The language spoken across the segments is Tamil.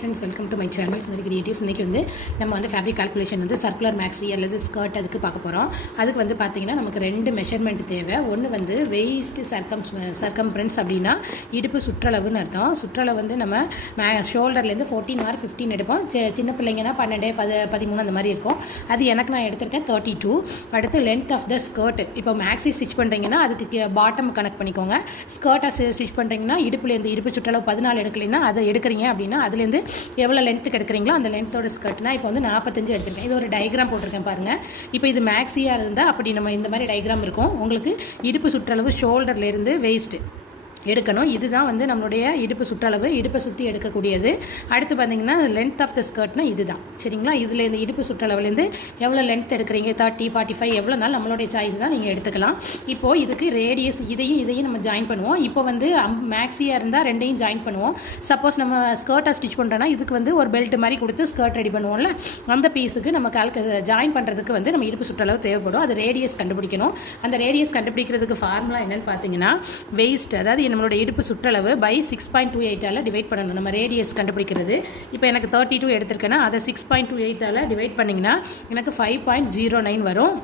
Friends welcome to my channel Sundari creatives. இன்றைக்கி நம்ம ஃபேப்ரிக் கால்குலேஷன் சர்க்குலர் மேக்ஸி அல்லது ஸ்கர்ட் அதுக்கு பார்க்க போகிறோம். அதுக்கு பார்த்தீங்கன்னா நமக்கு ரெண்டு மெஷர்மெண்ட் தேவை. ஒன்று வெயிஸ்ட் சர்க்கம்ஃபரன்ஸ் அப்படின்னா இடுப்பு சுற்றளவுன்னு அர்த்தம். சுற்றளவு நம்ம ஷோல்டர்லேருந்து 14 or 15 எடுப்போம். சின்ன பிள்ளைங்கன்னா 12, 13 அந்த மாதிரி இருக்கும். அது எனக்கு நான் எடுத்திருக்கேன் 32. அடுத்து லென்த் ஆஃப் த ஸ்கர்ட். இப்போ மேக்ஸி ஸ்டிச் பண்ணுறீங்கன்னா அதுக்கு பாட்டம் கனெக்ட் பண்ணிக்கோங்க. ஸ்கர்ட்டாக ஸ்டிச் பண்ணுறீங்கன்னா இடுப்புலேருந்து இடுப்பு சுற்றளவு 14 எடுக்கலைன்னா அதை எடுக்கிறீங்க அப்படின்னா அதுலேருந்து எவ்வளோ லென்த்துக்கு எடுக்கிறீங்களோ அந்த லென்த்தோட ஸ்கர்ட்னா இப்போ 45 எடுத்திருக்கேன். இது ஒரு டயக்ராம் போட்டிருக்கேன் பாருங்கள். இப்போ இது மேக்ஸியாக இருந்தால் அப்படி நம்ம இந்த மாதிரி டயக்ராம் இருக்கும். உங்களுக்கு இடுப்பு சுற்றளவு ஷோல்டர்லேருந்து வெயிஸ்ட்டு எடுக்கணும். இதுதான் நம்மளுடைய இடுப்பு சுற்றளவு, இடுப்பை சுற்றி எடுக்கக்கூடியது. அடுத்து பார்த்தீங்கன்னா லென்த் ஆஃப் த ஸ்கர்ட்னா இதுதான், சரிங்களா? இதில் இந்த இடுப்பு சுற்றளவுலேருந்து எவ்வளோ லென்த் எடுக்கிறீங்க, 30, 45 எவ்வளோனாலும் நம்மளுடைய சாய்ஸ் தான், நீங்கள் எடுத்துக்கலாம். இப்போது இதுக்கு ரேடியஸ் இதையும் நம்ம ஜாயின் பண்ணுவோம். இப்போ மேக்ஸியாக இருந்தால் ரெண்டையும் ஜாயின் பண்ணுவோம். சப்போஸ் நம்ம ஸ்கர்ட்டாக ஸ்டிச் பண்ணுறோன்னா இதுக்கு ஒரு பெல்ட் மாதிரி கொடுத்து ஸ்கர்ட் ரெடி பண்ணுவோம்ல, அந்த பீஸுக்கு நம்ம ஜாயின் பண்ணுறதுக்கு நம்ம இடுப்பு சுற்றளவு தேவைப்படும். அது ரேடியஸ் கண்டுபிடிக்கணும். அந்த ரேடியஸ் கண்டுபிடிக்கிறதுக்கு ஃபார்முலா என்னென்னு பார்த்தீங்கன்னா வெயிஸ்ட், அதாவது நம்மளோட இடுப்பு சுற்றளவு பை 6.28 டிவைட் பண்ணணும் நம்ம ரேடியஸ் கண்டுபிடிக்கிறது. இப்போ எனக்கு 32 எடுத்திருக்கேன்னா அதை 6.28 டிவைட் பண்ணிங்கன்னா எனக்கு 5.09 வரும்.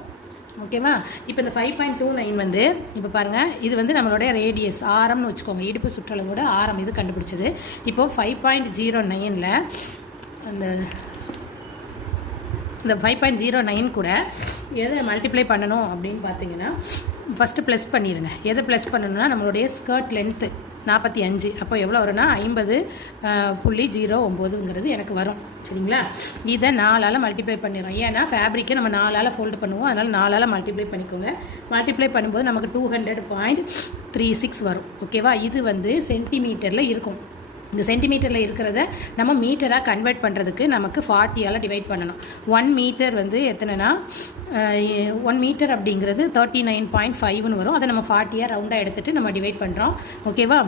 ஓகேவா? இப்போ இந்த 5.29 இப்போ பாருங்கள், இது நம்மளுடைய ரேடியஸ் ஆரம்னு வச்சுக்கோங்க. இடுப்பு சுற்றளவோட ஆரம் இது கண்டுபிடிச்சது. இப்போது 5.09 இந்த 5.09 கூட எதை மல்டிப்ளை பண்ணணும் அப்படின்னு பார்த்தீங்கன்னா ஃபஸ்ட்டு ப்ளஸ் பண்ணிடுங்க. எதை ப்ளஸ் பண்ணணும்னா நம்மளுடைய ஸ்கர்ட் லென்த்து 45. அப்போ எவ்வளோ வரும்னா 50.09 எனக்கு வரும், சரிங்களா? இதை 4ஆல் மல்டிப்ளை பண்ணிடுறோம். ஏன்னா ஃபேப்ரிக்கை நம்ம 4ஆல் ஃபோல்டு பண்ணுவோம். அதனால் 4ஆல் மல்டிப்ளை பண்ணிக்கோங்க. மல்டிப்ளை பண்ணும்போது நமக்கு 200.36 வரும். ஓகேவா? இது சென்டிமீட்டரில் இருக்கும். இந்த சென்டிமீட்டரில் இருக்கிறத நம்ம மீட்டராக கன்வெர்ட் பண்ணுறதுக்கு நமக்கு 40ஆல் டிவைட் பண்ணணும். 1 மீட்டர் எத்தனைனா 1 மீட்டர் அப்படிங்கிறது 39.5ன்னு வரும். அதை நம்ம 40ஆக ரவுண்டாக எடுத்துகிட்டு நம்ம டிவைட் பண்ணுறோம். ஓகேவா?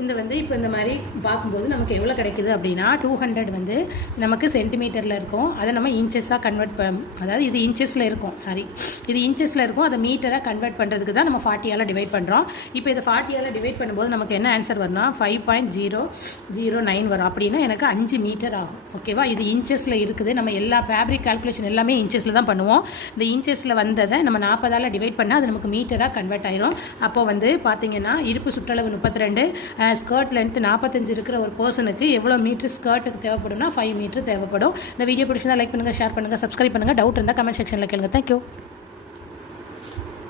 இந்த இப்போ இந்த மாதிரி பார்க்கும்போது நமக்கு எவ்வளோ கிடைக்குது அப்படின்னா 200 நமக்கு சென்டிமீட்டரில் இருக்கும். அதை நம்ம இன்ச்சஸாக கன்வெர்ட் அதாவது இது இன்ச்சஸில் இருக்கும், இது இன்ச்சஸில் இருக்கும். அதை மீட்டராக கன்வெர்ட் பண்ணுறதுக்கு தான் நம்ம 40ஆல் டிவைட் பண்ணுறோம். இப்போ இதை 40ஆல் டிவைட் பண்ணும்போது நமக்கு என்ன ஆன்சர் வரும்னா 5.009 வரும். அப்படின்னா எனக்கு 5 மீட்டர் ஆகும். ஓகேவா? இது இன்ச்சஸில் இருக்குது. நம்ம எல்லா ஃபேப்ரிக் கால்குலேஷன் எல்லாமே இன்ச்சஸில் தான் பண்ணுவோம். இந்த இன்ச்சஸில் வந்ததை நம்ம 40ஆல் டிவைட் பண்ணால் அது நமக்கு மீட்டராக கன்வெர்ட் ஆயிரும். அப்போது பார்த்தீங்கன்னா இடுப்பு சுற்றளவு 32, ஸ்கர்ட் லென்த் 45 இருக்கிற ஒரு பர்சனுக்கு எவ்வளோ மீட்டர் ஸ்கர்ட்டுக்கு தேவைப்படும்னா 5 மீட்டர் தேவைப்படும். இந்த வீடியோ பிடிச்சிருந்தா லைக் பண்ணுங்கள், ஷேர் பண்ணுங்கள், சப்ஸ்கிரைப் பண்ணுங்கள். டவுட் இருந்தால் கமெண்ட் செக்ஷனில் கேளுங்க. தேங்க்யூ.